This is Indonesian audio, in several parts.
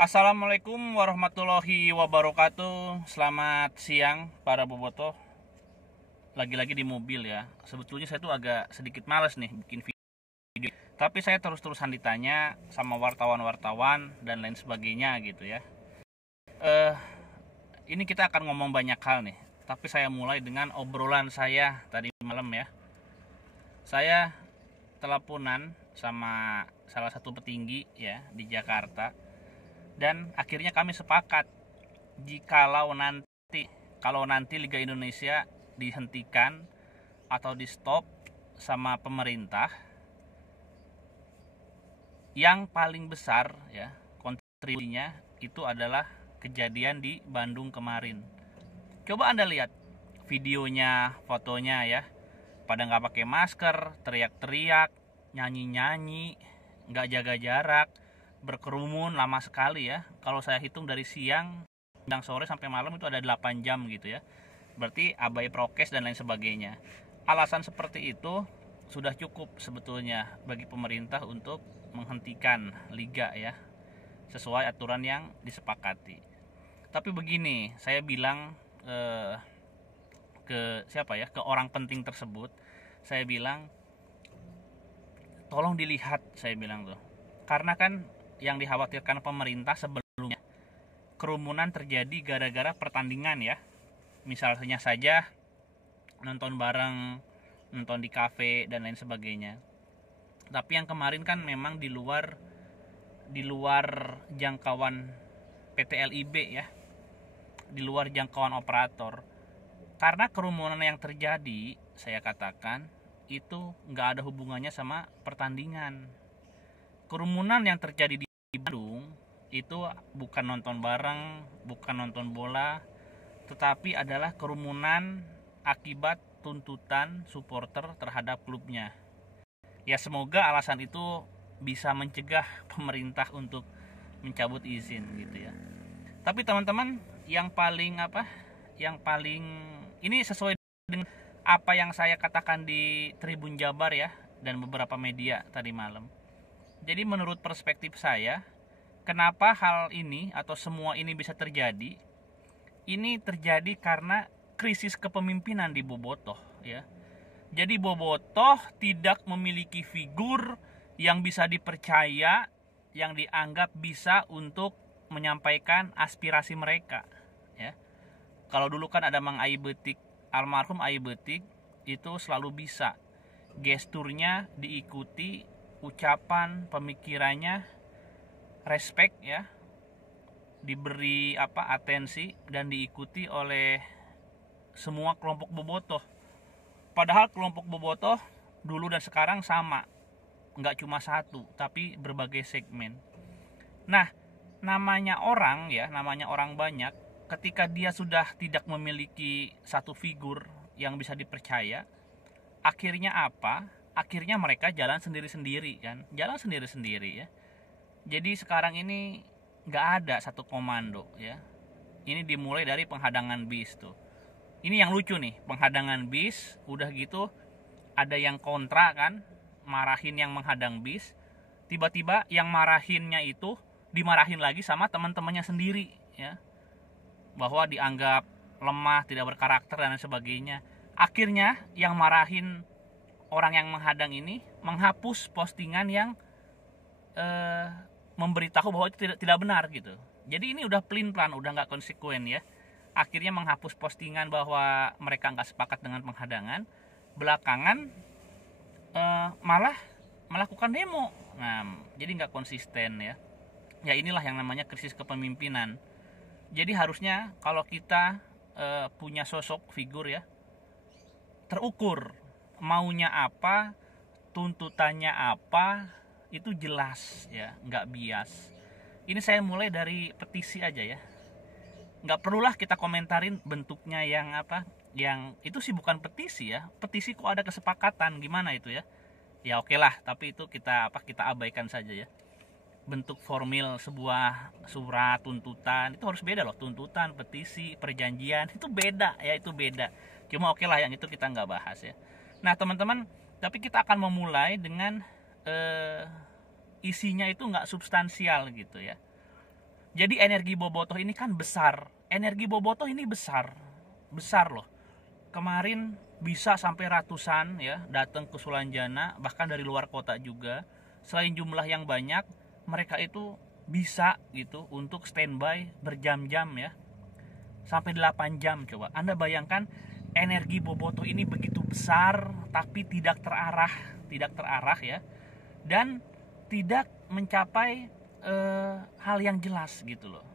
Assalamualaikum warahmatullahi wabarakatuh. Selamat siang para bobotoh. Lagi-lagi di mobil ya. Sebetulnya saya tuh agak sedikit males nih bikin video, tapi saya terus-terusan ditanya sama wartawan-wartawan dan lain sebagainya gitu ya. Ini kita akan ngomong banyak hal nih, tapi saya mulai dengan obrolan saya tadi malam ya. Saya teleponan sama salah satu petinggi ya di Jakarta, dan akhirnya kami sepakat kalau nanti Liga Indonesia dihentikan atau di stop sama pemerintah, yang paling besar ya kontribusinya itu adalah kejadian di Bandung kemarin. Coba Anda lihat videonya, fotonya ya, pada nggak pakai masker, teriak-teriak, nyanyi-nyanyi, nggak jaga jarak, berkerumun lama sekali ya. Kalau saya hitung dari siang sore sampai malam itu ada 8 jam gitu ya. Berarti abai prokes dan lain sebagainya. Alasan seperti itu sudah cukup sebetulnya bagi pemerintah untuk menghentikan liga ya, sesuai aturan yang disepakati. Tapi begini, saya bilang ke siapa ya, ke orang penting tersebut, saya bilang tolong dilihat, saya bilang tuh, karena kan yang dikhawatirkan pemerintah sebelumnya kerumunan terjadi gara-gara pertandingan ya, misalnya saja nonton bareng, nonton di kafe dan lain sebagainya. Tapi yang kemarin kan memang di luar jangkauan PT LIB ya, di luar jangkauan operator. Karena kerumunan yang terjadi, saya katakan itu nggak ada hubungannya sama pertandingan. Kerumunan yang terjadi di Bandung itu bukan nonton bareng, bukan nonton bola, tetapi adalah kerumunan akibat tuntutan supporter terhadap klubnya. Ya semoga alasan itu bisa mencegah pemerintah untuk mencabut izin gitu ya. Tapi teman-teman, yang paling ini sesuai dengan apa yang saya katakan di Tribun Jabar ya, dan beberapa media tadi malam. Jadi menurut perspektif saya, kenapa hal ini atau semua ini bisa terjadi? Ini terjadi karena krisis kepemimpinan di Bobotoh ya. Jadi Bobotoh tidak memiliki figur yang bisa dipercaya, yang dianggap bisa untuk menyampaikan aspirasi mereka ya. Kalau dulu kan ada Mang Ai Betik, almarhum Ai Betik, itu selalu bisa gesturnya diikuti, ucapan, pemikirannya respect ya, diberi atensi dan diikuti oleh semua kelompok bobotoh. Padahal kelompok bobotoh dulu dan sekarang sama, nggak cuma satu tapi berbagai segmen. Nah, namanya orang banyak, ketika dia sudah tidak memiliki satu figur yang bisa dipercaya, akhirnya apa? Akhirnya mereka jalan sendiri-sendiri kan, jalan sendiri-sendiri ya. Jadi sekarang ini nggak ada satu komando ya. Ini dimulai dari penghadangan bis tuh. Ini yang lucu nih, penghadangan bis, udah gitu ada yang kontra kan, marahin yang menghadang bis. Tiba-tiba yang marahinnya itu dimarahin lagi sama teman-temannya sendiri ya, bahwa dianggap lemah, tidak berkarakter dan sebagainya. Akhirnya yang marahin orang yang menghadang ini menghapus postingan yang memberitahu bahwa itu tidak benar gitu. Jadi ini udah pelin-pelan, udah nggak konsekuen ya. Akhirnya menghapus postingan bahwa mereka nggak sepakat dengan penghadangan. Belakangan malah melakukan demo. Nah, jadi nggak konsisten ya. Ya inilah yang namanya krisis kepemimpinan. Jadi harusnya kalau kita punya sosok figur ya, terukur maunya apa, tuntutannya apa, itu jelas ya, nggak bias. Ini saya mulai dari petisi aja ya, nggak perlulah kita komentarin bentuknya yang itu sih bukan petisi ya. Petisi kok ada kesepakatan gimana itu ya, ya oke lah, tapi itu kita abaikan saja ya. Bentuk formil sebuah surat tuntutan itu harus beda loh. Tuntutan, petisi, perjanjian itu beda ya, itu beda. Cuma oke lah, yang itu kita nggak bahas ya. Nah teman-teman, tapi kita akan memulai dengan isinya itu nggak substansial gitu ya. Jadi energi Bobotoh ini kan besar. Energi Bobotoh ini besar. Besar loh. Kemarin bisa sampai ratusan ya datang ke Sulanjana, bahkan dari luar kota juga. Selain jumlah yang banyak, mereka itu bisa gitu untuk standby berjam-jam ya. Sampai 8 jam coba. Anda bayangkan energi Bobotoh ini begitu besar tapi tidak terarah ya. Dan tidak mencapai hal yang jelas gitu loh.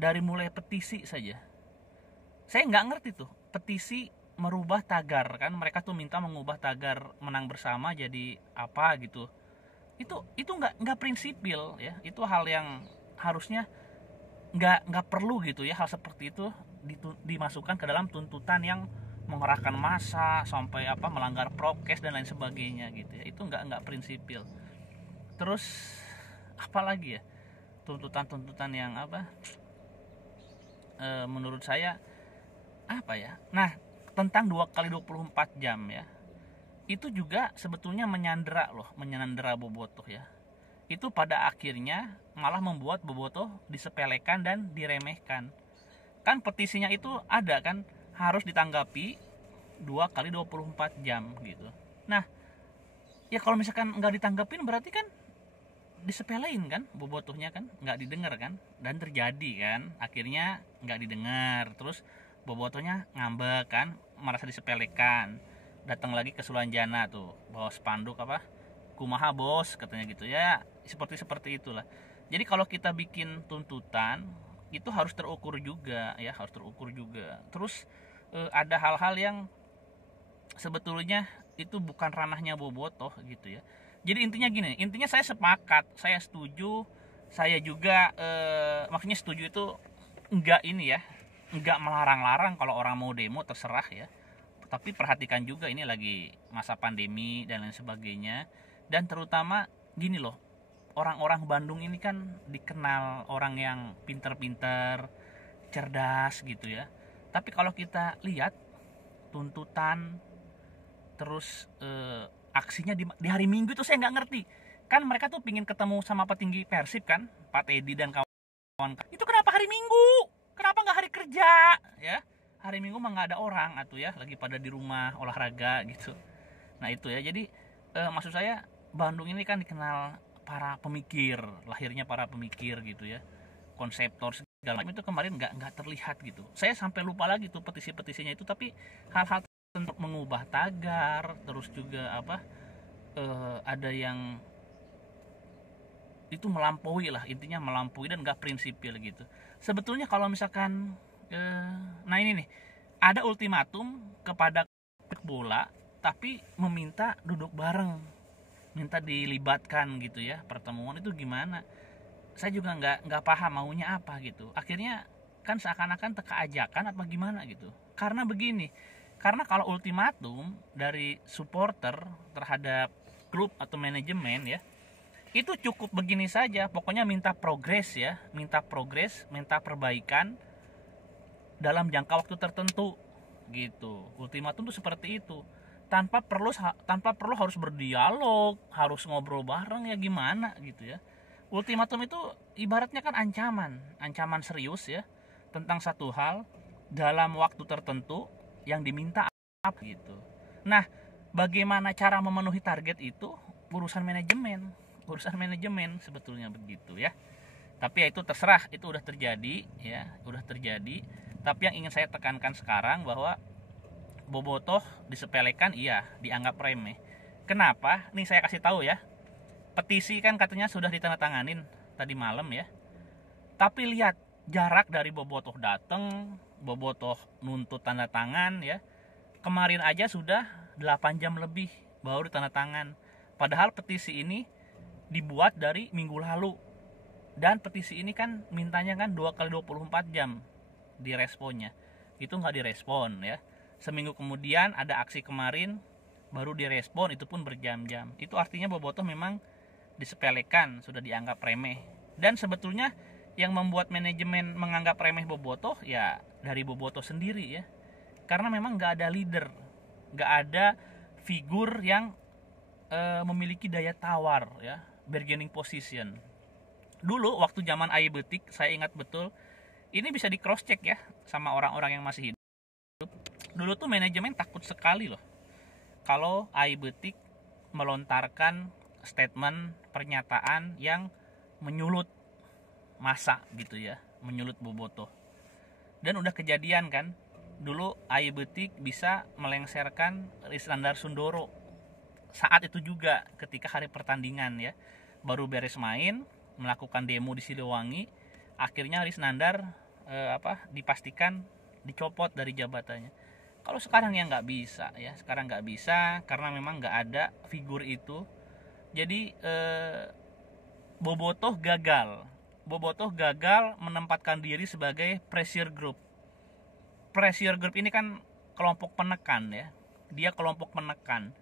Dari mulai petisi saja. Saya nggak ngerti tuh, petisi merubah tagar kan, mereka tuh minta mengubah tagar menang bersama jadi apa gitu. Itu nggak prinsipil ya. Itu hal yang harusnya nggak perlu gitu ya, hal seperti itu dimasukkan ke dalam tuntutan yang mengerahkan massa sampai apa melanggar prokes dan lain sebagainya gitu ya. Itu nggak prinsipil. Terus apalagi ya tuntutan-tuntutan yang apa menurut saya apa ya. Nah, tentang 2 kali 24 jam ya, itu juga sebetulnya menyandera Bobotoh ya. Itu pada akhirnya malah membuat Bobotoh disepelekan dan diremehkan. Kan petisinya itu ada kan, harus ditanggapi 2 kali 24 jam gitu. Nah, ya kalau misalkan nggak ditanggapin berarti kan disepelein kan, Bobotohnya kan nggak didengar kan, dan terjadi kan akhirnya nggak didengar. Terus Bobotohnya ngambek kan, merasa disepelekan, datang lagi ke Sulanjana tuh bawa spanduk apa, kumaha bos katanya gitu ya, seperti itulah. Jadi kalau kita bikin tuntutan itu harus terukur juga ya, harus terukur juga. Terus ada hal-hal yang sebetulnya itu bukan ranahnya Bobotoh gitu ya. Jadi intinya saya sepakat, saya setuju, saya juga maksudnya setuju itu enggak ini ya, enggak melarang-larang kalau orang mau demo terserah ya. Tapi perhatikan juga ini lagi masa pandemi dan lain sebagainya. Dan terutama gini loh, orang-orang Bandung ini kan dikenal orang yang pinter-pinter, cerdas gitu ya. Tapi kalau kita lihat tuntutan terus aksinya di hari Minggu itu saya nggak ngerti. Kan mereka tuh pingin ketemu sama petinggi Persib kan, Pak Teddy dan kawan-kawan. Itu kenapa hari Minggu? Kenapa nggak hari kerja? Ya, hari Minggu mah nggak ada orang atuh ya, lagi pada di rumah olahraga gitu. Nah itu ya, jadi maksud saya Bandung ini kan dikenal para pemikir, lahirnya para pemikir gitu ya, konseptor segala macam. Itu kemarin nggak terlihat gitu. Saya sampai lupa lagi tuh petisi-petisinya itu, tapi hal-hal untuk mengubah tagar, terus juga apa ada yang itu melampaui lah, intinya melampaui dan nggak prinsipil gitu. Sebetulnya kalau misalkan nah ini nih, ada ultimatum kepada bola tapi meminta duduk bareng, minta dilibatkan gitu ya, pertemuan itu gimana, saya juga nggak paham maunya apa gitu. Akhirnya kan seakan-akan teka ajakan apa gimana gitu. Karena begini, karena kalau ultimatum dari supporter terhadap klub atau manajemen ya, itu cukup begini saja, pokoknya minta progres ya, minta perbaikan dalam jangka waktu tertentu gitu. Ultimatum tuh seperti itu, tanpa perlu harus berdialog, harus ngobrol bareng ya gimana gitu ya. Ultimatum itu ibaratnya kan ancaman serius ya, tentang satu hal dalam waktu tertentu yang diminta apa gitu. Nah, bagaimana cara memenuhi target itu urusan manajemen sebetulnya begitu ya. Tapi ya itu terserah, itu udah terjadi ya, udah terjadi. Tapi yang ingin saya tekankan sekarang bahwa Bobotoh disepelekan, iya, dianggap remeh. Kenapa? Nih saya kasih tahu ya. Petisi kan katanya sudah ditandatanganin tadi malam ya. Tapi lihat jarak dari Bobotoh datang, Bobotoh nuntut tanda tangan ya. Kemarin aja sudah 8 jam lebih baru tanda tangan. Padahal petisi ini dibuat dari minggu lalu. Dan petisi ini kan mintanya kan 2 kali 24 jam diresponnya. Itu nggak direspon ya. Seminggu kemudian ada aksi kemarin baru direspon, itu pun berjam-jam. Itu artinya Bobotoh memang disepelekan, sudah dianggap remeh. Dan sebetulnya yang membuat manajemen menganggap remeh Bobotoh ya dari Bobotoh sendiri ya. Karena memang nggak ada leader, nggak ada figur yang memiliki daya tawar ya, bargaining position. Dulu waktu zaman AI Betik, saya ingat betul, ini bisa di cross check ya sama orang-orang yang masih hidup. Dulu tuh manajemen takut sekali loh kalau AI Betik melontarkan statement pernyataan yang menyulut masa gitu ya, menyulut Bobotoh. Dan udah kejadian kan, dulu AI Betik bisa melengsarkan Risnandar Sundoro saat itu juga ketika hari pertandingan ya, baru beres main melakukan demo di Siliwangi, akhirnya Risnandar dipastikan dicopot dari jabatannya. Kalau sekarang ya nggak bisa ya, sekarang nggak bisa karena memang nggak ada figur itu. Jadi Bobotoh gagal menempatkan diri sebagai pressure group. Pressure group ini kan kelompok penekan ya, dia kelompok penekan.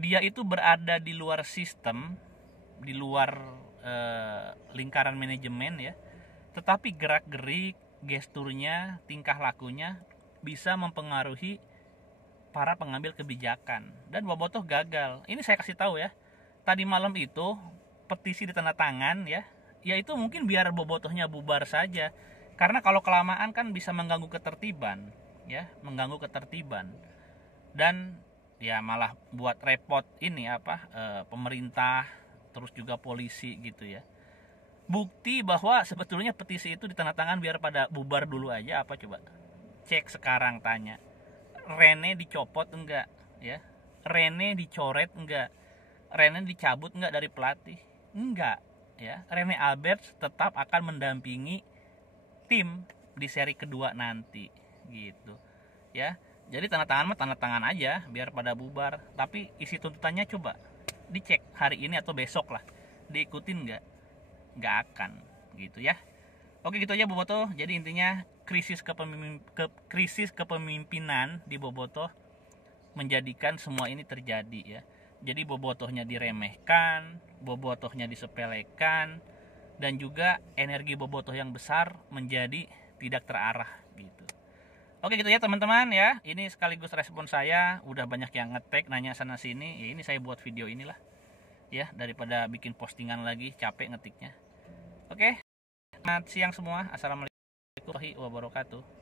Dia itu berada di luar sistem, di luar lingkaran manajemen ya, tetapi gerak-gerik, gesturnya, tingkah lakunya bisa mempengaruhi para pengambil kebijakan. Dan Bobotoh gagal. Ini saya kasih tahu ya, tadi malam itu petisi ditandatangan ya, yaitu mungkin biar Bobotohnya bubar saja, karena kalau kelamaan kan bisa mengganggu ketertiban ya, mengganggu ketertiban, dan ya malah buat repot ini pemerintah, terus juga polisi gitu ya. Bukti bahwa sebetulnya petisi itu ditandatangan biar pada bubar dulu aja apa coba? Cek sekarang, tanya. Rene dicopot enggak ya? Rene dicoret enggak? Rene dicabut enggak dari pelatih? Enggak ya. Rene Alberts tetap akan mendampingi tim di seri kedua nanti gitu ya. Jadi tanda tangan mah tanda tangan aja biar pada bubar, tapi isi tuntutannya coba dicek hari ini atau besok lah, diikutin nggak akan gitu ya. Oke gitu aja Bobotoh. Jadi intinya krisis kepemimpinan di Bobotoh menjadikan semua ini terjadi ya. Jadi Bobotohnya diremehkan, Bobotohnya disepelekan, dan juga energi Bobotoh yang besar menjadi tidak terarah gitu. Oke gitu ya teman-teman ya. Ini sekaligus respon saya, udah banyak yang ngetek nanya sana sini. Ya ini saya buat video inilah ya, daripada bikin postingan lagi capek ngetiknya. Oke. Selamat siang semua. Assalamualaikum warahmatullahi wabarakatuh.